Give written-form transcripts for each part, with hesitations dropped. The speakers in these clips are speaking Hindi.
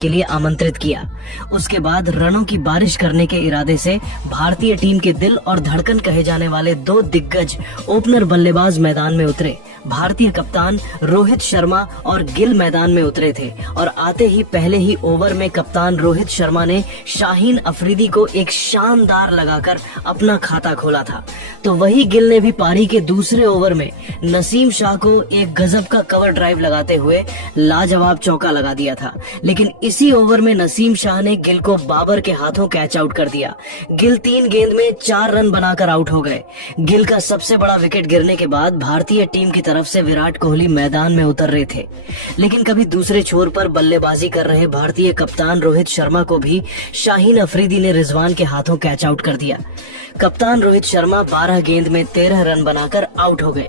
के लिए आमंत्रित किया। उसके बाद रनों की बारिश करने के इरादे से भारतीय टीम के दिल और धड़कन कहे जाने वाले दो दिग्गज ओपनर बल्लेबाज मैदान में उतरे। भारतीय कप्तान रोहित शर्मा और गिल मैदान में उतरे थे और आते ही पहले ही ओवर में कप्तान रोहित शर्मा ने शाहीन अफरीदी को एक शानदार लगाकर अपना खाता खोला था। तो वही गिल ने भी पारी के दूसरे ओवर में नसीम शाह को एक गजब का कवर ड्राइव लगाते हुए लाजवाब चौका लगा दिया था। लेकिन इसी ओवर में नसीम शाह ने गिल को बाबर के हाथों कैच आउट कर दिया। गिल 3 गेंद में 4 रन बनाकर आउट हो गए। गिल का सबसे बड़ा विकेट गिरने के बाद भारतीय टीम की तरफ से विराट कोहली मैदान में उतर रहे थे। लेकिन कभी दूसरे छोर पर बल्लेबाजी कर रहे भारतीय कप्तान रोहित शर्मा को भी शाहीन अफरीदी ने रिजवान के हाथों कैच आउट कर दिया। कप्तान रोहित शर्मा 12 गेंद में 13 रन बनाकर आउट हो गए।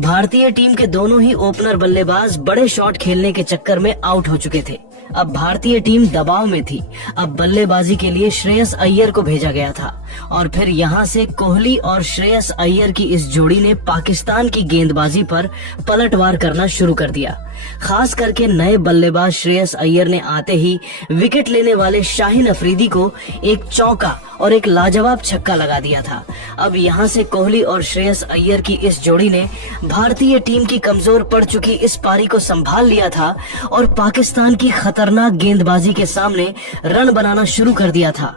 भारतीय टीम के दोनों ही ओपनर बल्लेबाज बड़े शॉट खेलने के चक्कर में आउट हो चुके थे। अब भारतीय टीम दबाव में थी। अब बल्लेबाजी के लिए श्रेयस अय्यर को भेजा गया था और फिर यहां से कोहली और श्रेयस अय्यर की इस जोड़ी ने पाकिस्तान की गेंदबाजी पर पलटवार करना शुरू कर दिया। खास करके नए बल्लेबाज श्रेयस अय्यर ने आते ही विकेट लेने वाले शाहीन अफरीदी को एक चौका और एक लाजवाब छक्का लगा दिया था। अब यहां से कोहली और श्रेयस अय्यर की इस जोड़ी ने भारतीय टीम की कमजोर पड़ चुकी इस पारी को संभाल लिया था और पाकिस्तान की खतरनाक गेंदबाजी के सामने रन बनाना शुरू कर दिया था।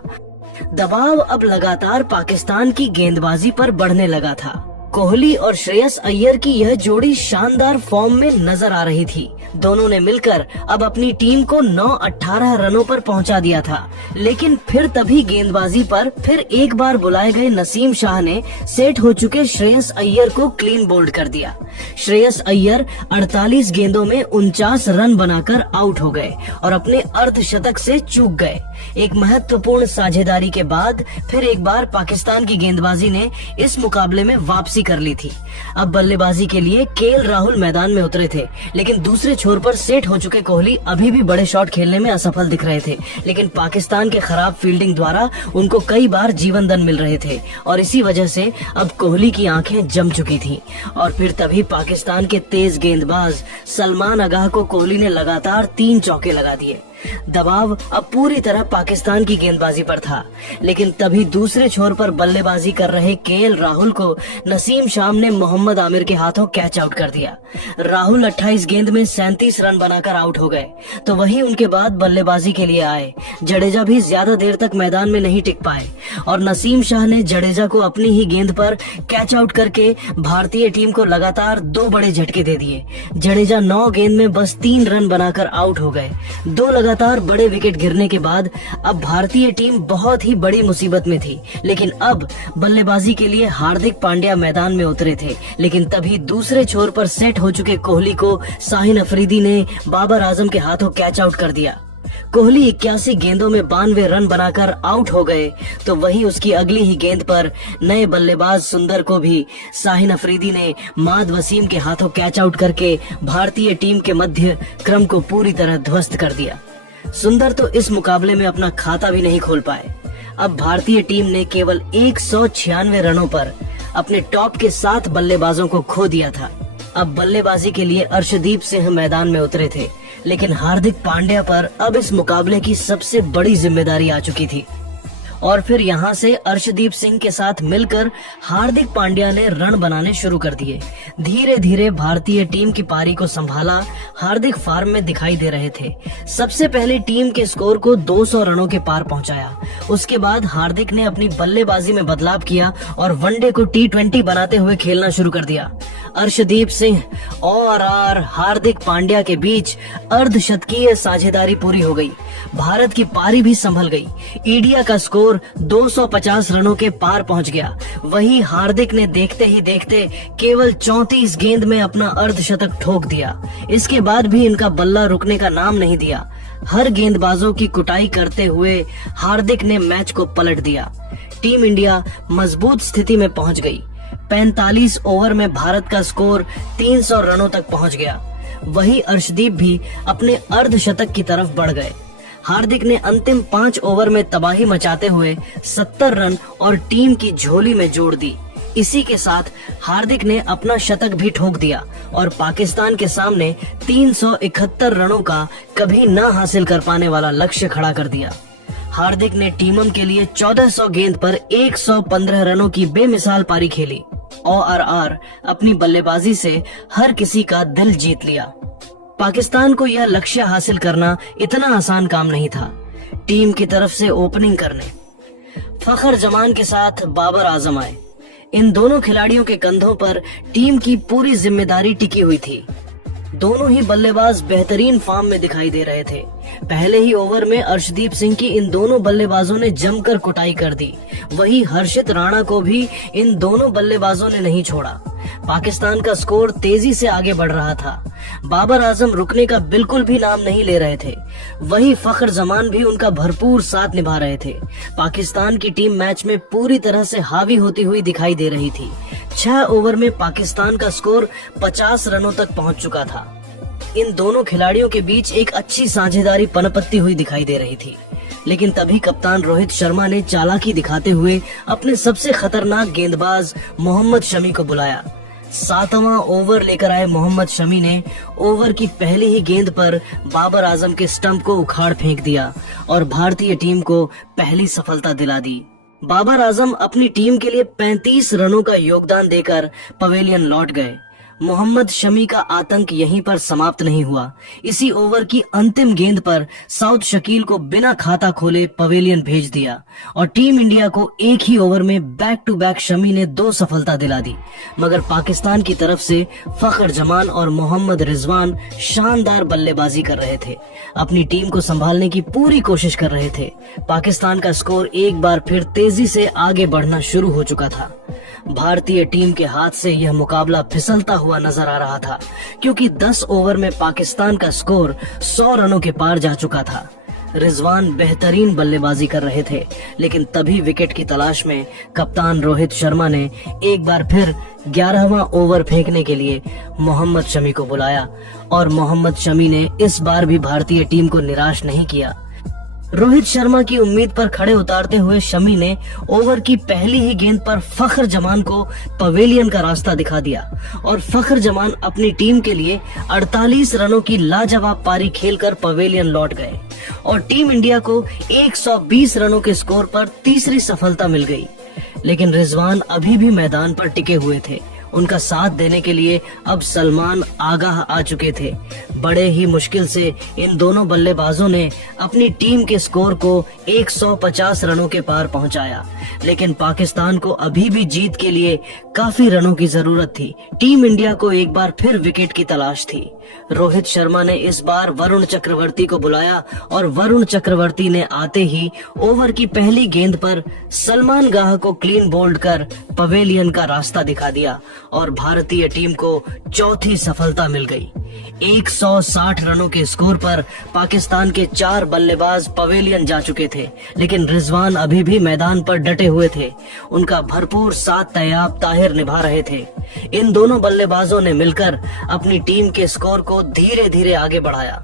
दबाव अब लगातार पाकिस्तान की गेंदबाजी पर बढ़ने लगा था। कोहली और श्रेयस अय्यर की यह जोड़ी शानदार फॉर्म में नजर आ रही थी। दोनों ने मिलकर अब अपनी टीम को 9-18 रनों पर पहुंचा दिया था। लेकिन फिर तभी गेंदबाजी पर फिर एक बार बुलाए गए नसीम शाह ने सेट हो चुके श्रेयस अय्यर को क्लीन बोल्ड कर दिया। श्रेयस अय्यर 48 गेंदों में 49 रन बनाकर आउट हो गए और अपने अर्धशतक से चूक गए। एक महत्वपूर्ण साझेदारी के बाद फिर एक बार पाकिस्तान की गेंदबाजी ने इस मुकाबले में वापसी कर ली थी। अब बल्लेबाजी के लिए केएल राहुल मैदान में उतरे थे। लेकिन दूसरे छोर पर सेट हो चुके कोहली अभी भी बड़े शॉट खेलने में असफल दिख रहे थे। लेकिन पाकिस्तान के खराब फील्डिंग द्वारा उनको कई बार जीवन दान मिल रहे थे और इसी वजह से अब कोहली की आंखें जम चुकी थी। और फिर तभी पाकिस्तान के तेज गेंदबाज सलमान आगाह को कोहली ने लगातार 3 चौके लगा दिए। दबाव अब पूरी तरह पाकिस्तान की गेंदबाजी पर था। लेकिन तभी दूसरे छोर पर बल्लेबाजी कर रहे केएल राहुल को नसीम शाह ने मोहम्मद आमिर के हाथों कैच आउट कर दिया। राहुल 28 गेंद में 37 रन बनाकर आउट हो गए। तो वही उनके बाद बल्लेबाजी के लिए आए जडेजा भी ज्यादा देर तक मैदान में नहीं टिक पाए और नसीम शाह ने जडेजा को अपनी ही गेंद पर कैच आउट करके भारतीय टीम को लगातार 2 बड़े झटके दे दिए। जडेजा 9 गेंद में बस 3 रन बनाकर आउट हो गए। 2 लगातार बड़े विकेट गिरने के बाद अब भारतीय टीम बहुत ही बड़ी मुसीबत में थी। लेकिन अब बल्लेबाजी के लिए हार्दिक पांड्या मैदान में उतरे थे। लेकिन तभी दूसरे छोर पर सेट हो चुके कोहली को शाहीन अफरीदी ने बाबर आजम के हाथों कैच आउट कर दिया। कोहली 81 गेंदों में 92 रन बनाकर आउट हो गए। तो वही उसकी अगली ही गेंद पर नए बल्लेबाज सुंदर को भी शाहीन अफरीदी ने माद वसीम के हाथों कैच आउट करके भारतीय टीम के मध्य क्रम को पूरी तरह ध्वस्त कर दिया। सुंदर तो इस मुकाबले में अपना खाता भी नहीं खोल पाए। अब भारतीय टीम ने केवल 196 रनों पर अपने टॉप के 7 बल्लेबाजों को खो दिया था। अब बल्लेबाजी के लिए अर्शदीप सिंह मैदान में उतरे थे। लेकिन हार्दिक पांड्या पर अब इस मुकाबले की सबसे बड़ी जिम्मेदारी आ चुकी थी और फिर यहां से अर्शदीप सिंह के साथ मिलकर हार्दिक पांड्या ने रन बनाने शुरू कर दिए। धीरे धीरे भारतीय टीम की पारी को संभाला हार्दिक फॉर्म में दिखाई दे रहे थे। सबसे पहले टीम के स्कोर को 200 रनों के पार पहुंचाया। उसके बाद हार्दिक ने अपनी बल्लेबाजी में बदलाव किया और वनडे को T20 बनाते हुए खेलना शुरू कर दिया। अर्शदीप सिंह और हार्दिक पांड्या के बीच अर्धशतकीय साझेदारी पूरी हो गई। भारत की पारी भी संभल गई। इंडिया का स्कोर 250 रनों के पार पहुंच गया। वही हार्दिक ने देखते ही देखते केवल 34 गेंद में अपना अर्धशतक ठोक दिया। इसके बाद भी इनका बल्ला रुकने का नाम नहीं दिया। हर गेंदबाजों की कुटाई करते हुए हार्दिक ने मैच को पलट दिया। टीम इंडिया मजबूत स्थिति में पहुंच गई। 45 ओवर में भारत का स्कोर 300 रनों तक पहुंच गया। वही अर्शदीप भी अपने अर्धशतक की तरफ बढ़ गए। हार्दिक ने अंतिम 5 ओवर में तबाही मचाते हुए 70 रन और टीम की झोली में जोड़ दी। इसी के साथ हार्दिक ने अपना शतक भी ठोक दिया और पाकिस्तान के सामने 371 रनों का कभी न हासिल कर पाने वाला लक्ष्य खड़ा कर दिया। हार्दिक ने टीमम के लिए 1400 गेंद पर 115 रनों की बेमिसाल पारी खेली। ORR अपनी बल्लेबाजी से हर किसी का दिल जीत लिया। पाकिस्तान को यह लक्ष्य हासिल करना इतना आसान काम नहीं था। टीम की तरफ से ओपनिंग करने फखर जमान के साथ बाबर आजम आए। इन दोनों खिलाड़ियों के कंधों पर टीम की पूरी जिम्मेदारी टिकी हुई थी। दोनों ही बल्लेबाज बेहतरीन फॉर्म में दिखाई दे रहे थे। पहले ही ओवर में अर्शदीप सिंह की इन दोनों बल्लेबाजों ने जमकर कुटाई कर दी। वहीं हर्षित राणा को भी इन दोनों बल्लेबाजों ने नहीं छोड़ा। पाकिस्तान का स्कोर तेजी से आगे बढ़ रहा था। बाबर आजम रुकने का बिल्कुल भी नाम नहीं ले रहे थे। वहीं फखर जमान भी उनका भरपूर साथ निभा रहे थे। पाकिस्तान की टीम मैच में पूरी तरह से हावी होती हुई दिखाई दे रही थी। 6 ओवर में पाकिस्तान का स्कोर 50 रनों तक पहुंच चुका था। इन दोनों खिलाड़ियों के बीच एक अच्छी साझेदारी पनपती हुई दिखाई दे रही थी। लेकिन तभी कप्तान रोहित शर्मा ने चालाकी दिखाते हुए अपने सबसे खतरनाक गेंदबाज मोहम्मद शमी को बुलाया। 7वां ओवर लेकर आए मोहम्मद शमी ने ओवर की पहली ही गेंद पर बाबर आजम के स्टंप को उखाड़ फेंक दिया और भारतीय टीम को पहली सफलता दिला दी। बाबर आजम अपनी टीम के लिए 35 रनों का योगदान देकर पवेलियन लौट गए। मोहम्मद शमी का आतंक यहीं पर समाप्त नहीं हुआ। इसी ओवर की अंतिम गेंद पर साउथ शकील को बिना खाता खोले पवेलियन भेज दिया और टीम इंडिया को एक ही ओवर में बैक टू बैक शमी ने 2 सफलता दिला दी। मगर पाकिस्तान की तरफ से फखर जमान और मोहम्मद रिजवान शानदार बल्लेबाजी कर रहे थे। अपनी टीम को संभालने की पूरी कोशिश कर रहे थे। पाकिस्तान का स्कोर एक बार फिर तेजी से आगे बढ़ना शुरू हो चुका था। भारतीय टीम के हाथ से यह मुकाबला फिसलता हुआ नजर आ रहा था, क्योंकि 10 ओवर में पाकिस्तान का स्कोर 100 रनों के पार जा चुका था। रिजवान बेहतरीन बल्लेबाजी कर रहे थे, लेकिन तभी विकेट की तलाश में कप्तान रोहित शर्मा ने एक बार फिर 11वां ओवर फेंकने के लिए मोहम्मद शमी को बुलाया और मोहम्मद शमी ने इस बार भी भारतीय टीम को निराश नहीं किया। रोहित शर्मा की उम्मीद पर खड़े उतारते हुए शमी ने ओवर की पहली ही गेंद पर फखर जमान को पवेलियन का रास्ता दिखा दिया और फखर जमान अपनी टीम के लिए 48 रनों की लाजवाब पारी खेलकर पवेलियन लौट गए और टीम इंडिया को 120 रनों के स्कोर पर तीसरी सफलता मिल गई। लेकिन रिजवान अभी भी मैदान पर टिके हुए थे। उनका साथ देने के लिए अब सलमान आगाह आ चुके थे। बड़े ही मुश्किल से इन दोनों बल्लेबाजों ने अपनी टीम के स्कोर को 150 रनों के पार पहुंचाया, लेकिन पाकिस्तान को अभी भी जीत के लिए काफी रनों की जरूरत थी। टीम इंडिया को एक बार फिर विकेट की तलाश थी। रोहित शर्मा ने इस बार वरुण चक्रवर्ती को बुलाया और वरुण चक्रवर्ती ने आते ही ओवर की पहली गेंद पर सलमान गाह को क्लीन बोल्ड कर पवेलियन का रास्ता दिखा दिया और भारतीय टीम को चौथी सफलता मिल गई। 160 रनों के स्कोर पर पाकिस्तान के 4 बल्लेबाज पवेलियन जा चुके थे, लेकिन रिजवान अभी भी मैदान पर डटे हुए थे। उनका भरपूर साथ तैयाब ताहिर निभा रहे थे। इन दोनों बल्लेबाजों ने मिलकर अपनी टीम के स्कोर को धीरे धीरे आगे बढ़ाया।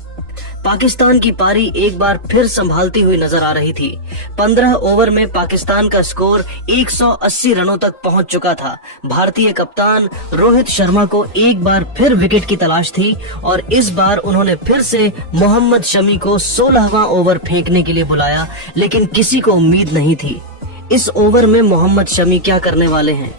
पाकिस्तान की पारी एक बार फिर संभालती हुई नजर आ रही थी। 15 ओवर में पाकिस्तान का स्कोर 180 रनों तक पहुंच चुका था। भारतीय कप्तान रोहित शर्मा को एक बार फिर विकेट की तलाश थी और इस बार उन्होंने फिर से मोहम्मद शमी को 16वां ओवर फेंकने के लिए बुलाया, लेकिन किसी को उम्मीद नहीं थी इस ओवर में मोहम्मद शमी क्या करने वाले हैं।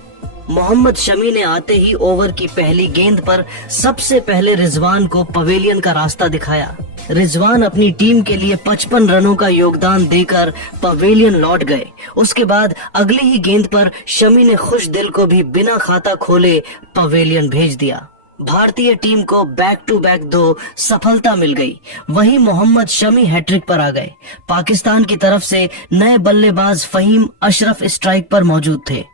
मोहम्मद शमी ने आते ही ओवर की पहली गेंद पर सबसे पहले रिजवान को पवेलियन का रास्ता दिखाया। रिजवान अपनी टीम के लिए 55 रनों का योगदान देकर पवेलियन लौट गए। उसके बाद अगली ही गेंद पर शमी ने खुश दिल को भी बिना खाता खोले पवेलियन भेज दिया। भारतीय टीम को बैक टू बैक 2 सफलता मिल गई। वहीं मोहम्मद शमी हैट्रिक पर आ गए। पाकिस्तान की तरफ से नए बल्लेबाज फहीम अशरफ स्ट्राइक पर मौजूद थे,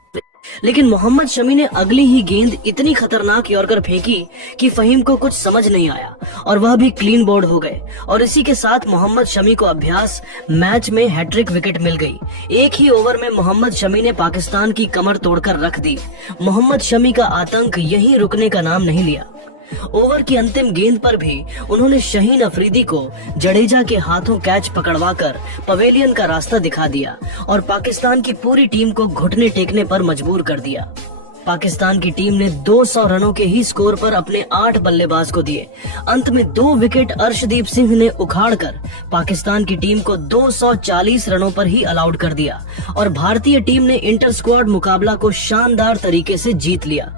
लेकिन मोहम्मद शमी ने अगली ही गेंद इतनी खतरनाक यॉर्कर फेंकी कि फहीम को कुछ समझ नहीं आया और वह भी क्लीन बोर्ड हो गए। और इसी के साथ मोहम्मद शमी को अभ्यास मैच में हैट्रिक विकेट मिल गई। एक ही ओवर में मोहम्मद शमी ने पाकिस्तान की कमर तोड़कर रख दी। मोहम्मद शमी का आतंक यहीं रुकने का नाम नहीं लिया। ओवर की अंतिम गेंद पर भी उन्होंने शाहीन अफरीदी को जडेजा के हाथों कैच पकड़वाकर पवेलियन का रास्ता दिखा दिया और पाकिस्तान की पूरी टीम को घुटने टेकने पर मजबूर कर दिया। पाकिस्तान की टीम ने 200 रनों के ही स्कोर पर अपने 8 बल्लेबाज को दिए। अंत में 2 विकेट अर्शदीप सिंह ने उखाड़कर पाकिस्तान की टीम को 240 रनों पर ही ऑल आउट कर दिया और भारतीय टीम ने इंटर स्क्वाड मुकाबला को शानदार तरीके से जीत लिया।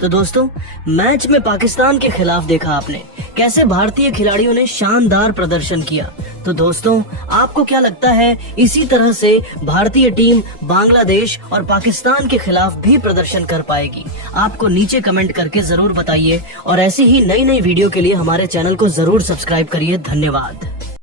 तो दोस्तों, मैच में पाकिस्तान के खिलाफ देखा आपने कैसे भारतीय खिलाड़ियों ने शानदार प्रदर्शन किया। तो दोस्तों, आपको क्या लगता है इसी तरह से भारतीय टीम बांग्लादेश और पाकिस्तान के खिलाफ भी प्रदर्शन कर पाएगी? आपको नीचे कमेंट करके जरूर बताइए और ऐसी ही नई नई वीडियो के लिए हमारे चैनल को जरूर सब्सक्राइब करिए। धन्यवाद।